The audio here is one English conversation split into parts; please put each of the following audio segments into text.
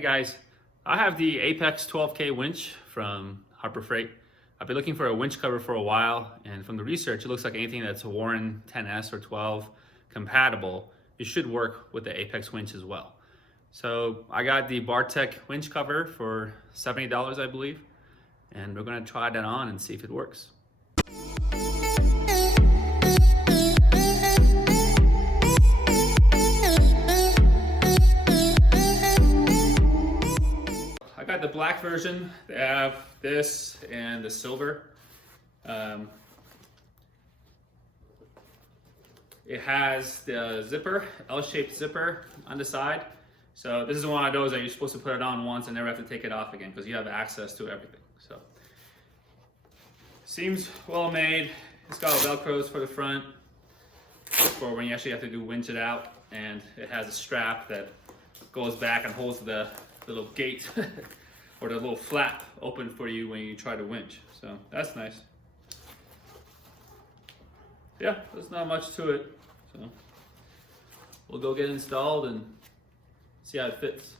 Hey guys, I have the Apex 12K winch from Harbor Freight. I've been looking for a winch cover for a while, and from the research, it looks like anything that's Warn 10S or 12 compatible, it should work with the Apex winch as well. So I got the Bartact winch cover for $70, I believe, and we're gonna try that on and see if it works. I got the black version. They have this and the silver. It has the zipper, L-shaped zipper on the side. So this is one of those that you're supposed to put it on once and never have to take it off again because you have access to everything. So seems well made. It's got Velcros for the front for when you actually have to winch it out, and it has a strap that goes back and holds the little gate or the little flap open for you when you try to winch. So that's nice. Yeah, there's not much to it. So we'll go get it installed and see how it fits.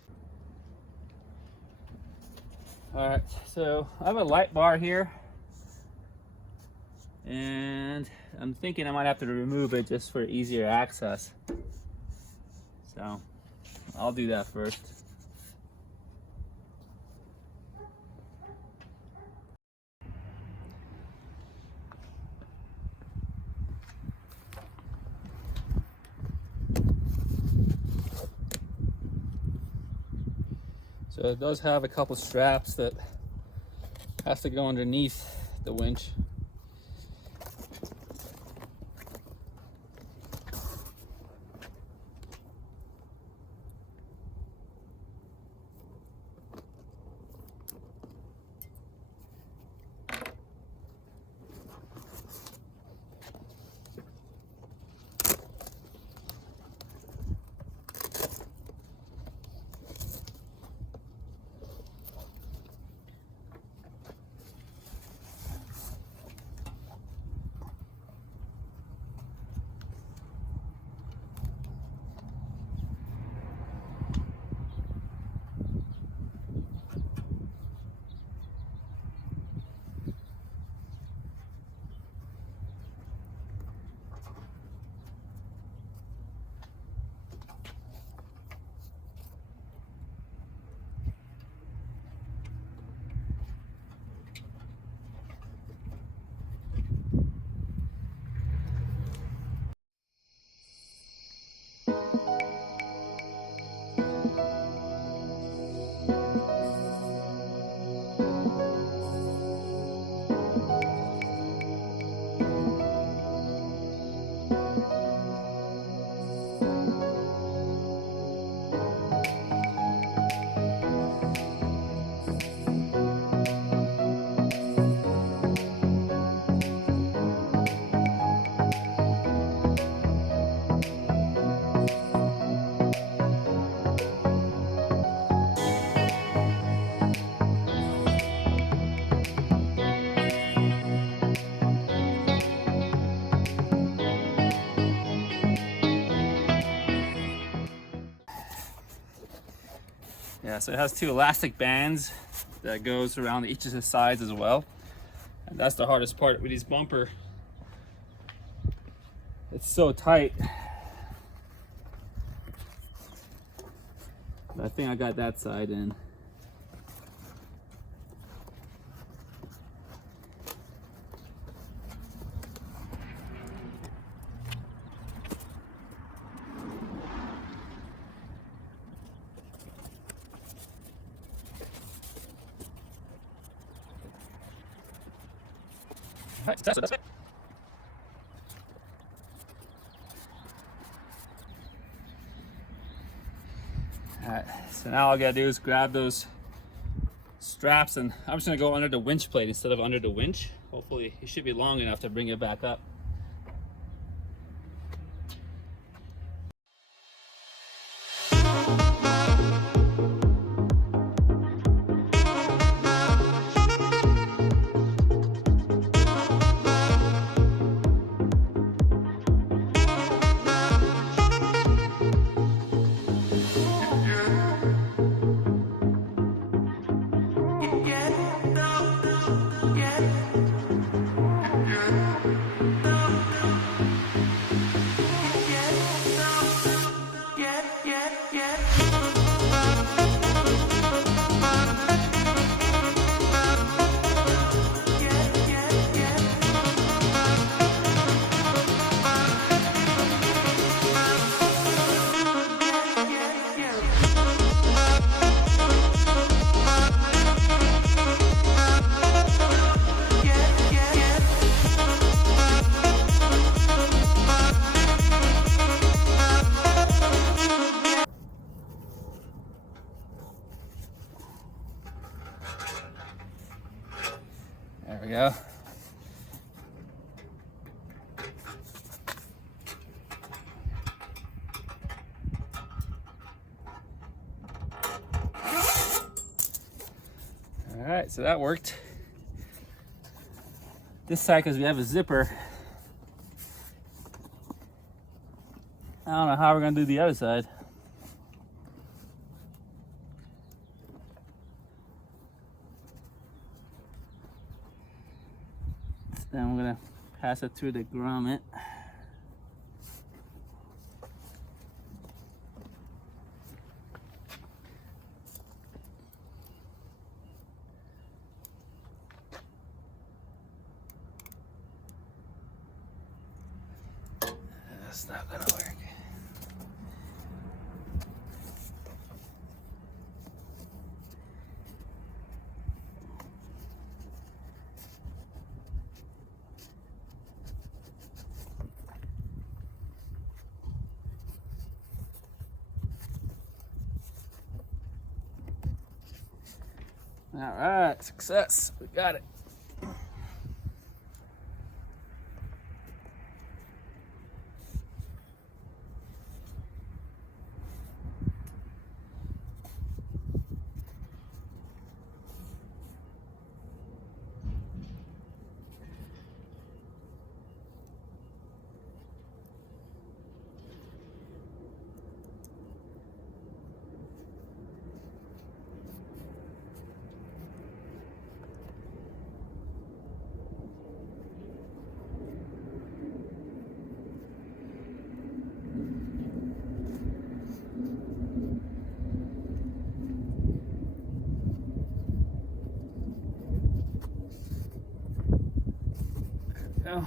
All right, so I have a light bar here, and I'm thinking I might have to remove it just for easier access. So I'll do that first. So it does have a couple straps that have to go underneath the winch. Yeah, so it has two elastic bands that goes around each of the sides as well. And that's the hardest part with these bumper. It's so tight. But I think I got that side in. That's it. Alright, so now all I gotta do is grab those straps, and I'm just gonna go under the winch plate instead of under the winch. Hopefully it should be long enough to bring it back up. we go. All right, so that worked. This side, because we have a zipper, I don't know how we're gonna do the other side. Then I'm gonna pass it through the grommet. That's not gonna work. All right, success. We got it. Go.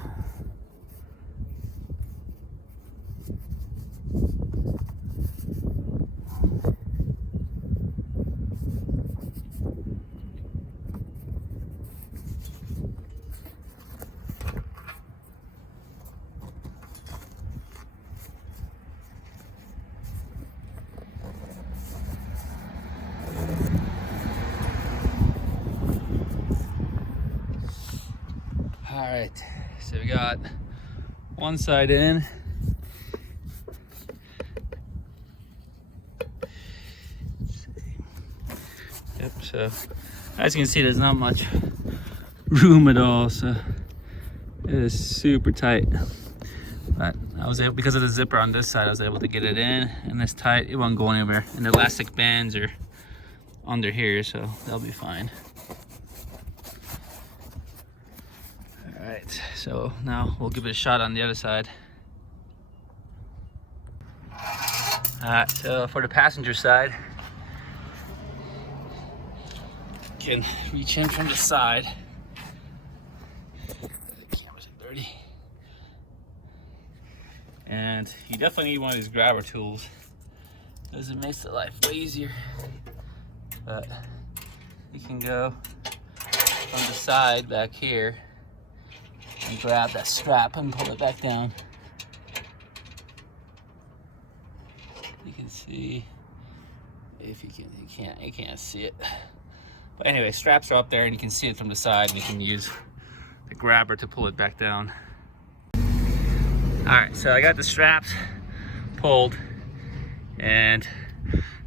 All right, so we got one side in. Yep, so as you can see, there's not much room at all, so it is super tight. But I was able, because of the zipper on this side, I was able to get it in, and it's tight. It won't go anywhere. And the elastic bands are under here, so they'll be fine. All right, so now we'll give it a shot on the other side. All right, so for the passenger side, you can reach in from the side. The cameras are dirty. And you definitely need one of these grabber tools, because it makes the life way easier. But you can go from the side back here and grab that strap and pull it back down. You can see, if you can't see it. But anyway, straps are up there and you can see it from the side, and you can use the grabber to pull it back down. All right, so I got the straps pulled, and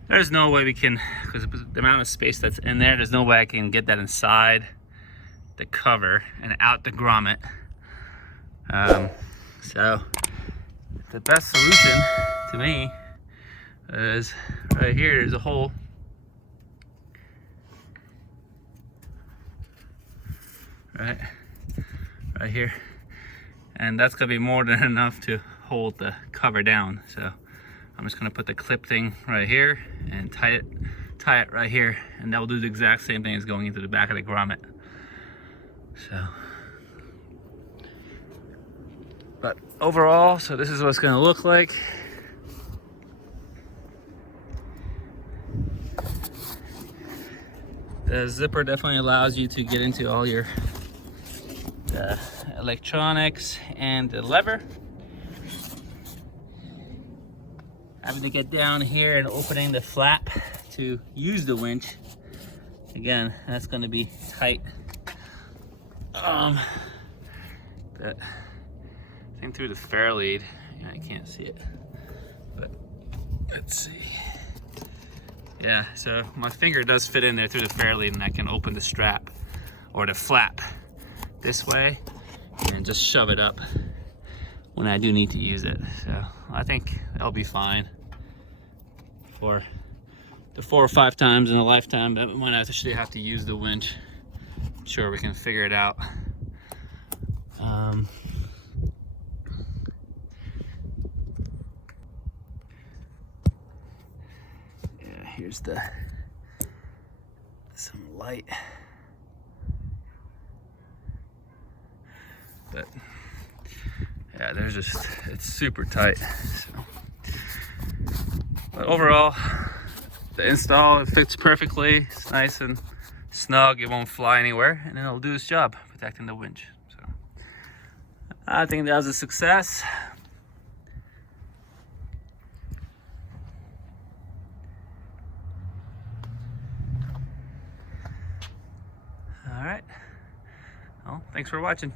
there's no way we can, because the amount of space that's in there, there's no way I can get that inside the cover and out the grommet. So the best solution to me is right here. There's a hole. Right here, and that's gonna be more than enough to hold the cover down. So I'm just gonna put the clip thing right here and tie it right here, and that will do the exact same thing as going into the back of the grommet. So, but overall, so this is what it's gonna look like. The zipper definitely allows you to get into all your electronics and the lever. Having to get down here and opening the flap to use the winch, again, that's going to be tight. that thing through the fair lead. Yeah, I can't see it, but let's see. Yeah, so my finger does fit in there through the fair lead, and I can open the strap or the flap this way and just shove it up when I do need to use it. So I think that'll be fine for the 4 or 5 times in a lifetime that we might actually have to use the winch. I'm sure we can figure it out. Yeah, here's some light. But yeah, there's just, it's super tight. So. But overall, the install, it fits perfectly. It's nice and snug, it won't fly anywhere, and it'll do its job protecting the winch. So I think that was a success. All right, well, thanks for watching.